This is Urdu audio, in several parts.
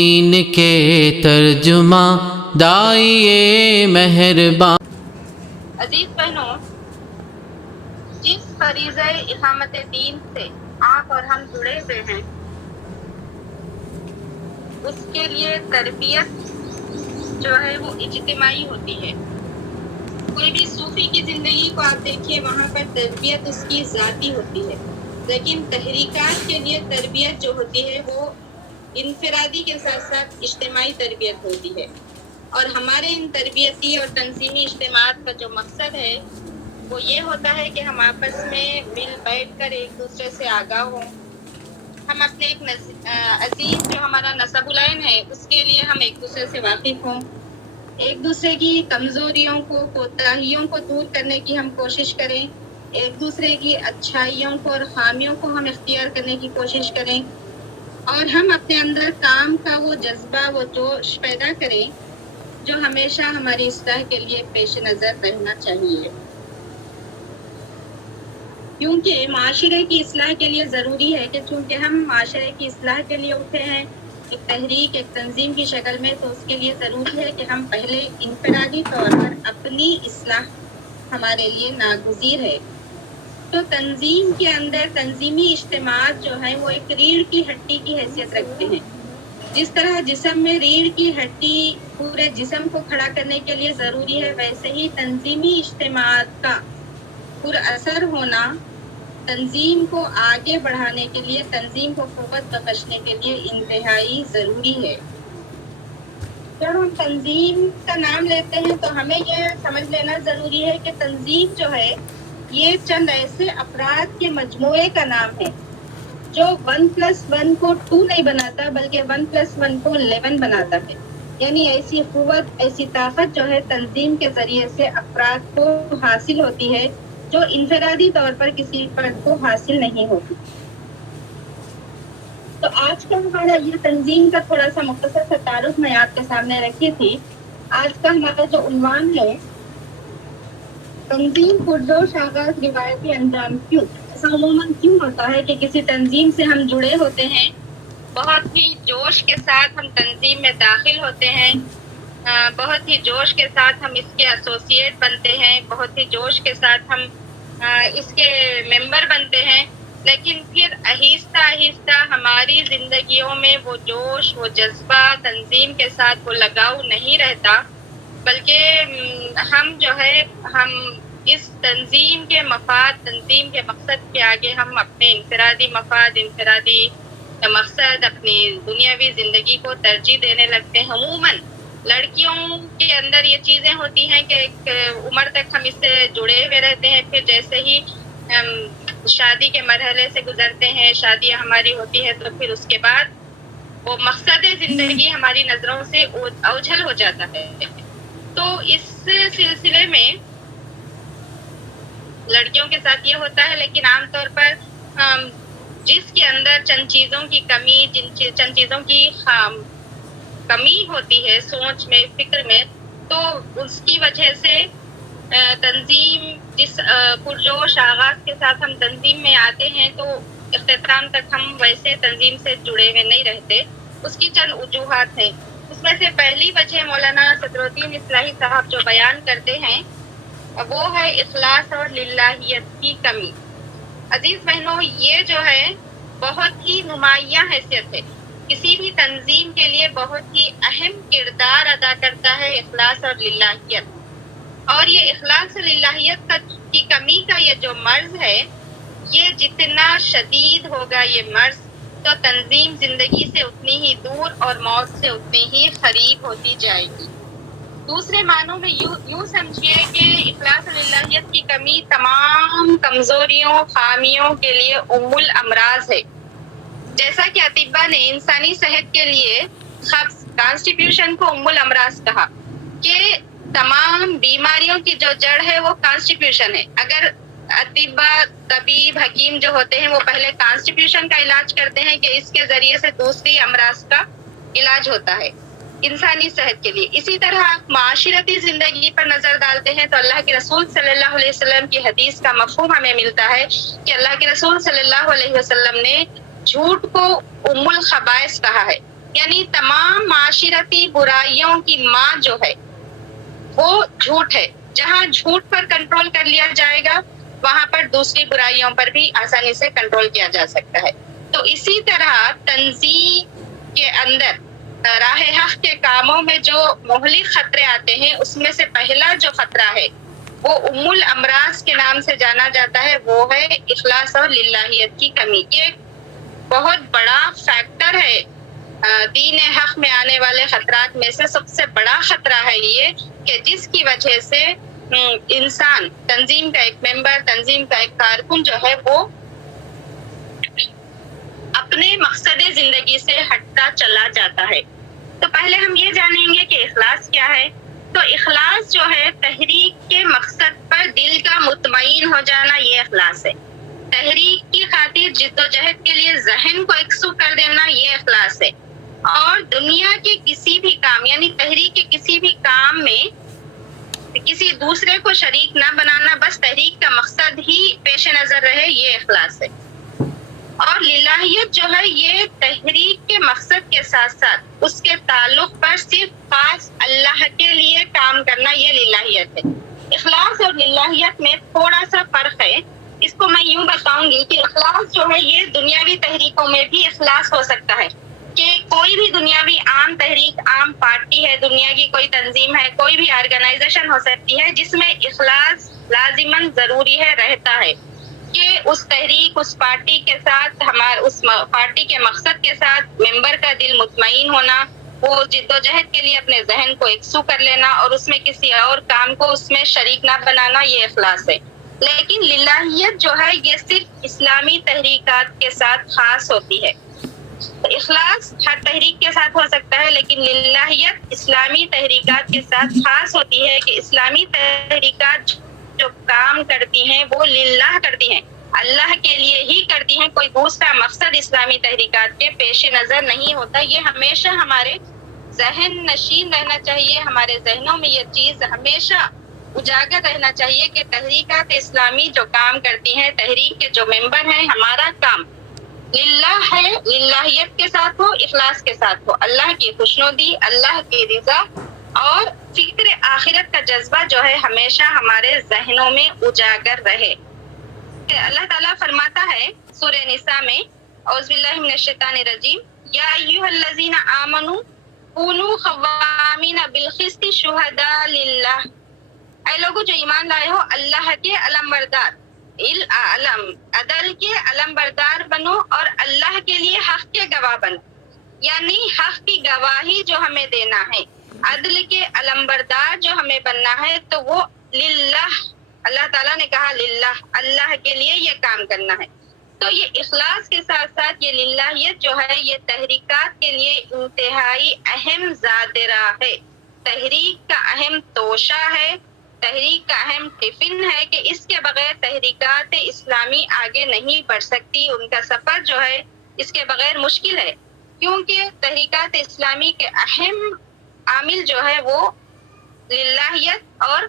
دین کے ترجمہ دائیں مہربان۔ عزیز بہنوں، جس فریضہ اقامت دین سے آپ اور ہم جڑے ہوئے ہیں، اس کے لیے تربیت جو ہے وہ اجتماعی ہوتی ہے۔ کوئی بھی صوفی کی زندگی کو آپ دیکھیے، وہاں پر تربیت اس کی ذاتی ہوتی ہے، لیکن تحریکات کے لیے تربیت جو ہوتی ہے وہ انفرادی کے ساتھ ساتھ اجتماعی تربیت ہوتی ہے۔ اور ہمارے ان تربیتی اور تنظیمی اجتماعات کا جو مقصد ہے وہ یہ ہوتا ہے کہ ہم آپس میں مل بیٹھ کر ایک دوسرے سے آگاہ ہوں، ہم اپنے ایک عزیز جو ہمارا نسب العین ہے اس کے لیے ہم ایک دوسرے سے واقف ہوں، ایک دوسرے کی کمزوریوں کو، کوتاہیوں کو دور کرنے کی ہم کوشش کریں، ایک دوسرے کی اچھائیوں کو اور خامیوں کو ہم اختیار کرنے کی کوشش کریں، اور ہم اپنے اندر کام کا وہ جذبہ، وہ جوش پیدا کریں جو ہمیشہ ہماری اصلاح کے لیے پیش نظر رہنا چاہیے۔ کیونکہ معاشرے کی اصلاح کے لیے ضروری ہے کہ چونکہ ہم معاشرے کی اصلاح کے لیے اٹھے ہیں ایک تحریک، ایک تنظیم کی شکل میں، تو اس کے لیے ضروری ہے کہ ہم پہلے انفرادی طور پر اپنی اصلاح ہمارے لیے ناگزیر ہے۔ تو تنظیم کے اندر تنظیمی اجتماعات جو ہیں وہ ایک ریڑھ کی ہڈی کی حیثیت رکھتے ہیں۔ جس طرح جسم میں ریڑھ کی ہڈی پورے جسم کو کھڑا کرنے کے لیے ضروری ہے، ویسے ہی تنظیمی اجتماعات کا پر اثر ہونا تنظیم کو آگے بڑھانے کے لیے، تنظیم کو قوت بخشنے کے لیے انتہائی ضروری ہے۔ جب ہم تنظیم کا نام لیتے ہیں تو ہمیں یہ سمجھ لینا ضروری ہے کہ تنظیم جو ہے یہ چند ایسے افراد کے مجموعے کا نام ہے جو 1+1 کو 2 نہیں بناتا بلکہ 1+1 کو 11 بناتا ہے۔ یعنی ایسی قوت، ایسی طاقت جو ہے تنظیم کے ذریعے سے افراد کو حاصل ہوتی ہے جو انفرادی طور پر کسی فرد کو حاصل نہیں ہوتی۔ تو آج کا ہمارا یہ تنظیم کا تھوڑا سا مختصر سا تعارف میں آپ کے سامنے رکھی تھی۔ آج کا ہمارا جو عنوان ہے تنظیم پرجوش آغاز روایتی انجام کیوں؟ ایسا عموماً کیوں ہوتا ہے کہ کسی تنظیم سے ہم جڑے ہوتے ہیں، بہت ہی جوش کے ساتھ ہم تنظیم میں داخل ہوتے ہیں، بہت ہی جوش کے ساتھ ہم اس کے ایسوسیٹ بنتے ہیں، بہت ہی جوش کے ساتھ ہم اس کے ممبر بنتے ہیں، لیکن پھر آہستہ آہستہ ہماری زندگیوں میں وہ جوش، وہ جذبہ، تنظیم کے ساتھ وہ لگاؤ نہیں رہتا، بلکہ ہم جو ہے ہم اس تنظیم کے مفاد، تنظیم کے مقصد کے آگے ہم اپنے انفرادی مفاد، انفرادی مقصد، اپنی دنیاوی زندگی کو ترجیح دینے لگتے ہیں۔ عموماً لڑکیوں کے اندر یہ چیزیں ہوتی ہیں کہ ایک عمر تک ہم اس سے جڑے ہوئے رہتے ہیں، پھر جیسے ہی شادی کے مرحلے سے گزرتے ہیں، شادی ہماری ہوتی ہے، تو پھر اس کے بعد وہ مقصد زندگی ہماری نظروں سے اوجھل ہو جاتا ہے۔ تو اس سلسلے میں لڑکیوں کے ساتھ یہ ہوتا ہے، لیکن عام طور پر جس کے اندر چند چیزوں کی کمی، چند چیزوں کی کمی ہوتی ہے سوچ میں، فکر میں، تو اس کی وجہ سے تنظیم جس پرجوش آغاز کے ساتھ ہم تنظیم میں آتے ہیں تو اختتام تک ہم ویسے تنظیم سے جڑے ہوئے نہیں رہتے۔ اس کی چند وجوہات ہیں۔ اس میں سے پہلی وجہ مولانا صدر الدین اصلاحی صاحب جو بیان کرتے ہیں وہ ہے اخلاص اور للہیت کی کمی۔ عزیز بہنوں، یہ جو ہے بہت ہی نمایاں حیثیت ہے، کسی بھی تنظیم کے لیے بہت ہی اہم کردار ادا کرتا ہے اخلاص اور للہیت۔ اور یہ اخلاص اور للہیت کی کمی کا یہ جو مرض ہے، یہ جتنا شدید ہوگا یہ مرض، تو تنظیم زندگی سے اتنی ہی دور اور موت سے اتنی ہی قریب ہوتی جائے گی۔ دوسرے معنوں میں یوں سمجھیے کہ اخلاص اور للہیت کی کمی تمام کمزوریوں، خامیوں کے لیے ام الامراض ہے۔ جیسا کہ اطباء نے انسانی صحت کے لیے کانسٹیپیوشن کو ام الامراض کہا کہ تمام بیماریوں کی جو جڑ ہے وہ کانسٹیپیوشن ہے۔ اگر اطباء، طبیب، حکیم جو ہوتے ہیں وہ پہلے کانسٹیپیوشن کا علاج کرتے ہیں کہ اس کے ذریعے سے دوسری امراض کا علاج ہوتا ہے انسانی صحت کے لیے۔ اسی طرح آپ معاشرتی زندگی پر نظر ڈالتے ہیں تو اللہ کے رسول صلی اللہ علیہ وسلم کی حدیث کا مفہوم ہمیں ملتا ہے کہ اللہ کے رسول صلی اللہ علیہ وسلم نے جھوٹ کو ام الخبائث کہا ہے۔ یعنی تمام معاشرتی برائیوں کی ماں جو ہے وہ جھوٹ ہے. جہاں جھوٹ پر کنٹرول کر لیا جائے گا وہاں پر دوسری برائیوں پر بھی آسانی سے کنٹرول کیا جا سکتا ہے. تو اسی طرح تنظیم کے اندر راہ حق کے کاموں میں جو مہلک خطرے آتے ہیں اس میں سے پہلا جو خطرہ ہے وہ الامراض کے نام سے جانا جاتا ہے، وہ ہے اخلاص اور للہیت کی کمی. یہ ایک بہت بڑا فیکٹر ہے. دین حق میں آنے والے خطرات میں سے سب سے بڑا خطرہ ہے یہ کہ جس کی وجہ سے انسان، تنظیم کا ایک ممبر، تنظیم کا ایک کارکن جو ہے وہ اپنے مقصد زندگی سے ہٹتا چلا جاتا ہے. تو پہلے ہم یہ جانیں گے کہ اخلاص کیا ہے. تو اخلاص جو ہے تحریک کے مقصد پر دل کا مطمئن ہو جانا، یہ اخلاص ہے. تحریک کی خاطر جد و جہد کے لیے ذہن کو یکسو کر دینا، یہ اخلاص ہے. اور دنیا کے کسی بھی کام، یعنی تحریک کے کسی بھی کام میں کسی دوسرے کو شریک نہ بنانا، بس تحریک کا مقصد ہی پیش نظر رہے، یہ اخلاص ہے. اور للہیت جو ہے یہ تحریک کے مقصد کے ساتھ ساتھ اس کے تعلق پر صرف خاص اللہ کے لیے کام کرنا، یہ للہیت ہے. اخلاص اور للہیت میں تھوڑا سا فرق ہے. اس کو میں یوں بتاؤں گی کہ اخلاص جو ہے یہ دنیاوی تحریکوں میں بھی اخلاص ہو سکتا ہے کہ کوئی بھی دنیاوی عام تحریک، عام پارٹی ہے، دنیا کی کوئی تنظیم ہے، کوئی بھی آرگنائزیشن ہو سکتی ہے جس میں اخلاص لازماً ضروری ہے، رہتا ہے کہ اس تحریک، اس پارٹی کے ساتھ، اس پارٹی کے مقصد کے ساتھ ممبر کا دل مطمئن ہونا، وہ جد و جہد کے لیے اپنے ذہن کو یکسو کر لینا اور اس میں کسی اور کام کو اس میں شریک نہ بنانا، یہ اخلاص ہے. لیکن للہیت جو ہے یہ صرف اسلامی تحریکات کے ساتھ خاص ہوتی ہے. اخلاص ہر تحریک کے ساتھ ہو سکتا ہے لیکن للہیت اسلامی تحریکات کے ساتھ خاص ہوتی ہے کہ اسلامی تحریکات جو کام کرتی ہیں وہ للہ کرتی ہیں، اللہ کے لیے ہی کرتی ہیں. کوئی دوسرا مقصد اسلامی تحریکات کے پیش نظر نہیں ہوتا. یہ ہمیشہ ہمارے ذہن نشین رہنا چاہیے، ہمارے ذہنوں میں یہ چیز ہمیشہ اجاگر رہنا چاہیے کہ تحریکات اسلامی جو کام کرتی ہیں، تحریک کے جو ممبر ہیں، ہمارا کام للہ ہے، للہیت کے ساتھ ہو، اخلاص کے ساتھ ہو، اللہ کی خوشنودی، اللہ کی رضا اور فکر آخرت کا جذبہ جو ہے ہمیشہ ہمارے ذہنوں میں اجاگر رہے. اللہ تعالیٰ فرماتا ہے سورہ نساء میں، اعوذ باللہ من الشیطان الرجیم، یا ایھا الذین آمنوا کونوا قوامین بالقسط شہداء للہ، اے لوگوں جو ایمان لائے ہو اللہ کے علمبردار، عدل کے علمبردار بنو اور اللہ کے لیے حق کے گواہ بنو. یعنی حق کی گواہی جو ہمیں دینا ہے، عدل کے علمبردار جو ہمیں بننا ہے، تو وہ للہ، اللہ تعالیٰ نے کہا للہ، اللہ کے لیے یہ کام کرنا ہے. تو یہ اخلاص کے ساتھ ساتھ یہ للہیت جو ہے یہ تحریکات کے لیے انتہائی اہم زادرہ ہے، تحریک کا اہم توشہ ہے، تحریک کا اہم ٹفن ہے کہ اس کے بغیر تحریکات اسلامی آگے نہیں بڑھ سکتی. ان کا سفر جو ہے اس کے بغیر مشکل ہے، کیونکہ تحریکات اسلامی کے اہم عامل جو ہے وہ للہیت اور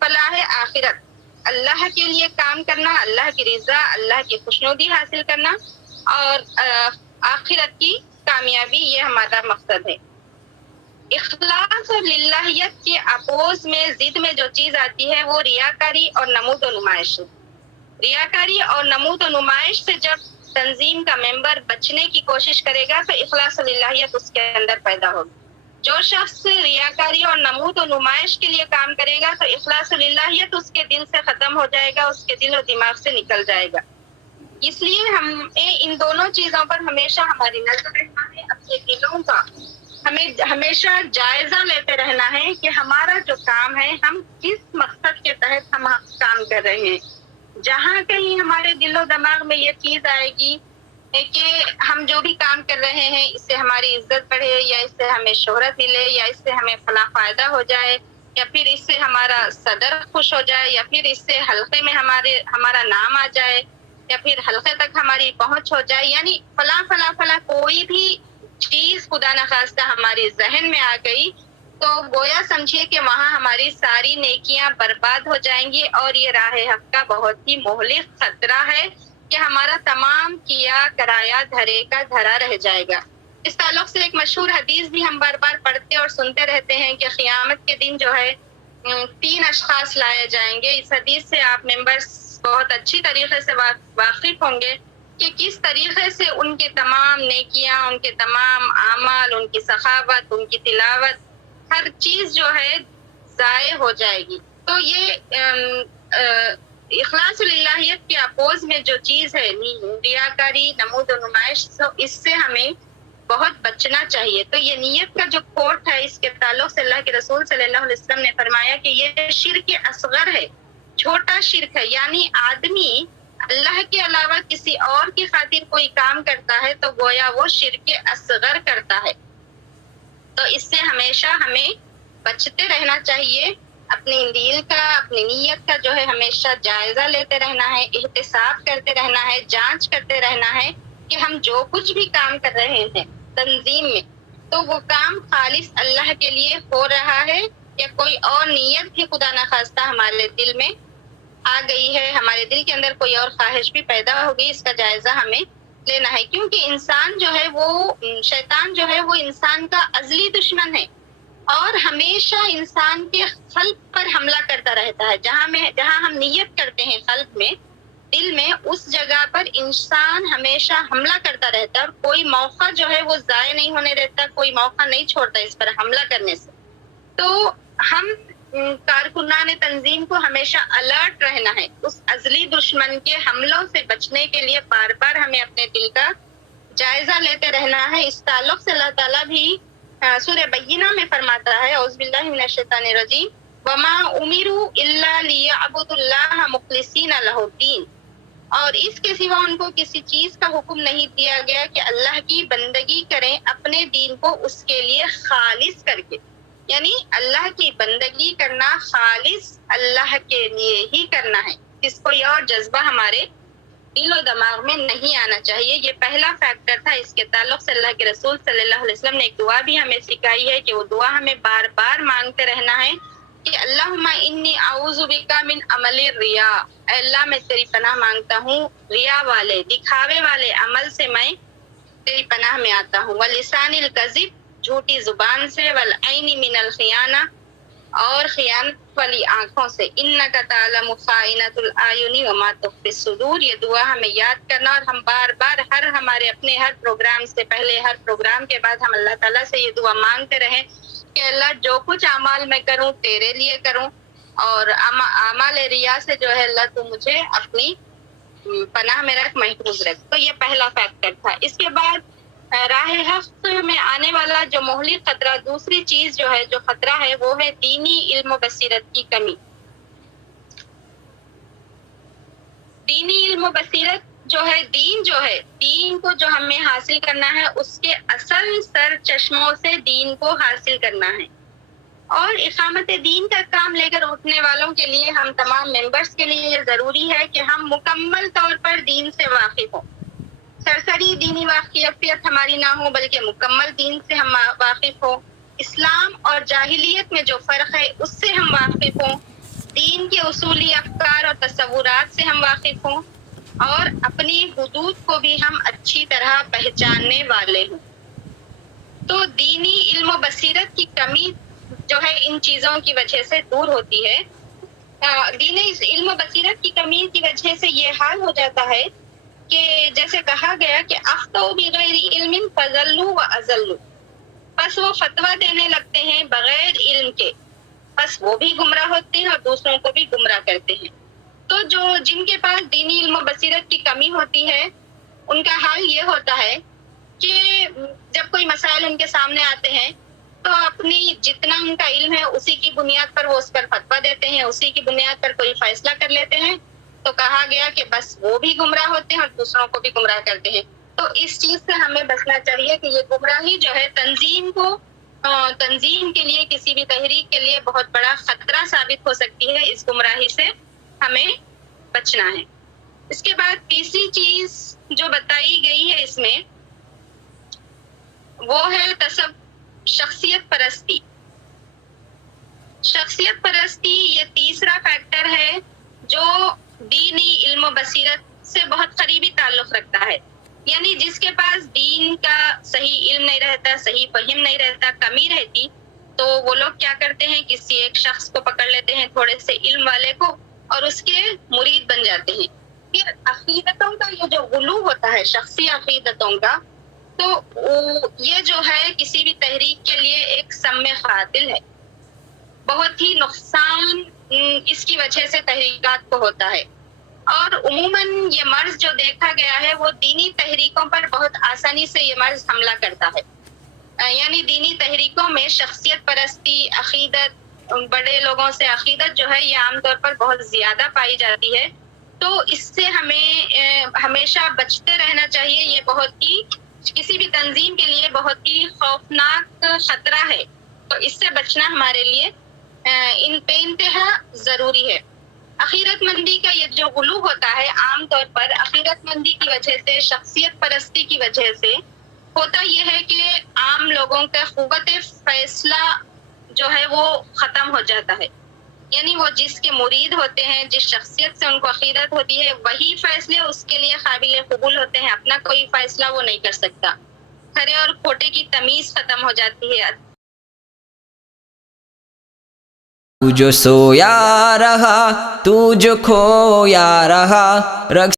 فلاح آخرت، اللہ کے لیے کام کرنا، اللہ کی رضا، اللہ کی خوشنودی حاصل کرنا اور آخرت کی کامیابی، یہ ہمارا مقصد ہے. اخلاص اور للہیت کے اپوز میں، ضد میں جو چیز آتی ہے وہ ریاکاری اور نمود و نمائش ہے. ریاکاری اور نمود و نمائش سے جب تنظیم کا ممبر بچنے کی کوشش کرے گا تو اخلاص و للہیت اس کے اندر پیدا ہوگی. جو شخص ریاکاری اور نمود و نمائش کے لیے کام کرے گا تو اخلاص و للہیت اس کے دل سے ختم ہو جائے گا، اس کے دل و دماغ سے نکل جائے گا. اس لیے ہمیں ان دونوں چیزوں پر ہمیشہ ہماری نظر رکھنا ہے، اپنے دلوں کا ہمیں ہمیشہ جائزہ لیتے رہنا ہے کہ ہمارا جو کام ہے ہم کس مقصد کے تحت ہم کام کر رہے ہیں. جہاں کہیں ہمارے دل و دماغ میں یہ چیز آئے گی کہ ہم جو بھی کام کر رہے ہیں اس سے ہماری عزت بڑھے، یا اس سے ہمیں شہرت ملے، یا اس سے ہمیں فلاں فائدہ ہو جائے، یا پھر اس سے ہمارا صدر خوش ہو جائے، یا پھر اس سے حلقے میں ہمارا نام آ جائے، یا پھر حلقے تک ہماری پہنچ ہو جائے، یعنی فلاں فلاں فلاں کوئی بھی چیز خدا نخواستہ ہماری ذہن میں آ گئی تو گویا سمجھیے کہ وہاں ہماری ساری نیکیاں برباد ہو جائیں گی. اور یہ راہ حق کا بہت ہی مہلک خطرہ ہے کہ ہمارا تمام کیا کرایا دھرے کا دھرا رہ جائے گا. اس تعلق سے ایک مشہور حدیث بھی ہم بار بار پڑھتے اور سنتے رہتے ہیں کہ قیامت کے دن جو ہے 3 اشخاص لائے جائیں گے. اس حدیث سے آپ ممبرس بہت اچھی طریقے سے واقف ہوں گے کہ کس طریقے سے ان کے تمام نیکیاں، ان کے تمام اعمال، ان کی سخاوت، ان کی تلاوت، ہر چیز جو ہے ضائع ہو جائے گی. تو یہ اخلاص الہیت کے اپوز میں جو چیز ہے ریاکاری، نمود و نمائش، تو اس سے ہمیں بہت بچنا چاہیے. تو یہ نیت کا جو کوٹ ہے، اس کے تعلق سے اللہ کے رسول صلی اللہ علیہ وسلم نے فرمایا کہ یہ شرک اصغر ہے، چھوٹا شرک ہے. یعنی آدمی اللہ کے علاوہ کسی اور کی خاطر کوئی کام کرتا ہے تو گویا وہ شرک اصغر کرتا ہے. تو اس سے ہمیشہ ہمیں بچتے رہنا چاہیے. اپنی دل کا، اپنی نیت کا جو ہے ہمیشہ جائزہ لیتے رہنا ہے، احتساب کرتے رہنا ہے، جانچ کرتے رہنا ہے کہ ہم جو کچھ بھی کام کر رہے ہیں تنظیم میں، تو وہ کام خالص اللہ کے لیے ہو رہا ہے یا کوئی اور نیت بھی خدا نخواستہ ہمارے دل میں آ گئی ہے، ہمارے دل کے اندر کوئی اور خواہش بھی پیدا ہوگی. اس کا جائزہ ہمیں لینا ہے. کیونکہ انسان جو ہے وہ، شیطان جو ہے وہ انسان کا ازلی دشمن ہے اور ہمیشہ انسان کے قلب پر حملہ کرتا رہتا ہے. جہاں ہم نیت کرتے ہیں قلب میں، دل میں، اس جگہ پر انسان ہمیشہ حملہ کرتا رہتا ہے اور کوئی موقع جو ہے وہ ضائع نہیں ہونے دیتا، کوئی موقع نہیں چھوڑتا اس پر حملہ کرنے سے. تو ہم کارکنان تنظیم کو ہمیشہ الرٹ رہنا ہے. اس ازلی دشمن کے حملوں سے بچنے کے لیے بار بار ہمیں اپنے دل کا جائزہ لیتے رہنا ہے. اس تعلق سے اللہ تعالیٰ بھی سورہ بینہ میں فرماتا ہے، اعوذ باللہ من الشیطان الرجیم، وما امروا الا لیعبدوا اللہ مخلصین لہ الدین، اور اس کے سوا ان کو کسی چیز کا حکم نہیں دیا گیا کہ اللہ کی بندگی کریں اپنے دین کو اس کے لیے خالص کر کے. یعنی اللہ کی بندگی کرنا خالص اللہ کے لیے ہی کرنا ہے. کس کوئی اور جذبہ ہمارے دل و دماغ میں نہیں آنا چاہیے. یہ پہلا فیکٹر تھا. اس کے تعلق سے اللہ کے رسول صلی اللہ علیہ وسلم نے ایک دعا بھی ہمیں سکھائی ہے کہ وہ دعا ہمیں بار بار مانگتے رہنا ہے کہ اللہم انی اعوذ بک من عمل الریا، اے اللہ میں تیری پناہ مانگتا ہوں ریا والے، دکھاوے والے عمل سے میں تیری پناہ میں آتا ہوں. ولسان الکذب، جھوٹی زبان سے، والعین من الخیانہ، اور خیانت والی آنکھوں سے. انک تعلم خائنۃ الاعین وما تخفی الصدور. یہ دعا ہمیں یاد کرنا اور ہم بار بار ہمارے اپنے ہر پروگرام سے پہلے، ہر پروگرام کے بعد ہم اللہ تعالیٰ سے یہ دعا مانگتے رہیں کہ اللہ جو کچھ اعمال میں کروں تیرے لیے کروں، اور اعمال ریا سے جو ہے اللہ تو مجھے اپنی پناہ میں رکھ، محفوظ رکھ. تو یہ پہلا فیکٹر تھا. اس کے بعد راہ حق میں آنے والا جو مہلک خطرہ، دوسری چیز جو ہے، جو خطرہ ہے، وہ ہے دینی علم و بصیرت کی کمی. دینی علم و بصیرت جو ہے، دین کو جو ہمیں حاصل کرنا ہے، اس کے اصل سر چشموں سے دین کو حاصل کرنا ہے. اور اقامت دین کا کام لے کر اٹھنے والوں کے لیے، ہم تمام ممبرس کے لیے یہ ضروری ہے کہ ہم مکمل طور پر دین سے واقف ہوں. سرسری دینی واقفیت ہماری نہ ہو، بلکہ مکمل دین سے ہم واقف ہوں. اسلام اور جاہلیت میں جو فرق ہے اس سے ہم واقف ہوں. دین کے اصولی افکار اور تصورات سے ہم واقف ہوں، اور اپنی حدود کو بھی ہم اچھی طرح پہچاننے والے ہوں. تو دینی علم و بصیرت کی کمی جو ہے ان چیزوں کی وجہ سے دور ہوتی ہے. دینی علم و بصیرت کی کمی کی وجہ سے یہ حال ہو جاتا ہے کہ جیسے کہا گیا کہ افتوا بغیر علم فضلوا واضلوا، بس وہ فتویٰ دینے لگتے ہیں بغیر علم کے، بس وہ بھی گمراہ ہوتے ہیں اور دوسروں کو بھی گمراہ کرتے ہیں. تو جن کے پاس دینی علم و بصیرت کی کمی ہوتی ہے، ان کا حال یہ ہوتا ہے کہ جب کوئی مسائل ان کے سامنے آتے ہیں تو اپنی جتنا ان کا علم ہے اسی کی بنیاد پر وہ اس پر فتویٰ دیتے ہیں، اسی کی بنیاد پر کوئی فیصلہ کر لیتے ہیں. تو کہا گیا کہ بس وہ بھی گمراہ ہوتے ہیں اور دوسروں کو بھی گمراہ کرتے ہیں. تو اس چیز سے ہمیں بچنا چاہیے کہ یہ گمراہی جو ہے تنظیم کے لیے، کسی بھی تحریک کے لیے بہت بڑا خطرہ ثابت ہو سکتی ہے. اس گمراہی سے ہمیں بچنا ہے. اس کے بعد تیسری چیز جو بتائی گئی ہے اس میں، وہ ہے شخصیت پرستی. شخصیت پرستی یہ تیسرا فیکٹر ہے جو دینی علم و بصیرت سے بہت قریبی تعلق رکھتا ہے. یعنی جس کے پاس دین کا صحیح علم نہیں رہتا، صحیح فہم نہیں رہتا، کمی رہتی، تو وہ لوگ کیا کرتے ہیں، کسی ایک شخص کو پکڑ لیتے ہیں تھوڑے سے علم والے کو، اور اس کے مرید بن جاتے ہیں۔ پھر عقیدتوں کا یہ جو غلو ہوتا ہے، شخصی عقیدتوں کا، تو یہ جو ہے کسی بھی تحریک کے لیے ایک سم قاتل ہے، بہت ہی نقصان اس کی وجہ سے تحریکات کو ہوتا ہے۔ اور عموماً یہ مرض جو دیکھا گیا ہے وہ دینی تحریکوں پر بہت آسانی سے یہ مرض حملہ کرتا ہے۔ یعنی دینی تحریکوں میں شخصیت پرستی، عقیدت، بڑے لوگوں سے عقیدت جو ہے یہ عام طور پر بہت زیادہ پائی جاتی ہے، تو اس سے ہمیں ہمیشہ بچتے رہنا چاہیے۔ یہ بہت ہی کسی بھی تنظیم کے لیے بہت ہی خوفناک خطرہ ہے، تو اس سے بچنا ہمارے لیے بے انتہا ضروری ہے۔ عقیدت مندی کا یہ جو غلو ہوتا ہے، عام طور پر عقیدت مندی کی وجہ سے، شخصیت پرستی کی وجہ سے ہوتا یہ ہے کہ عام لوگوں کا قوت فیصلہ جو ہے وہ ختم ہو جاتا ہے۔ یعنی وہ جس کے مرید ہوتے ہیں، جس شخصیت سے ان کو عقیدت ہوتی ہے، وہی فیصلے اس کے لیے قابل قبول ہوتے ہیں، اپنا کوئی فیصلہ وہ نہیں کر سکتا۔ کھرے اور کھوٹے کی تمیز ختم ہو جاتی ہے۔ تو جو سویا رہا، تو جو کھویا رہا، رکھ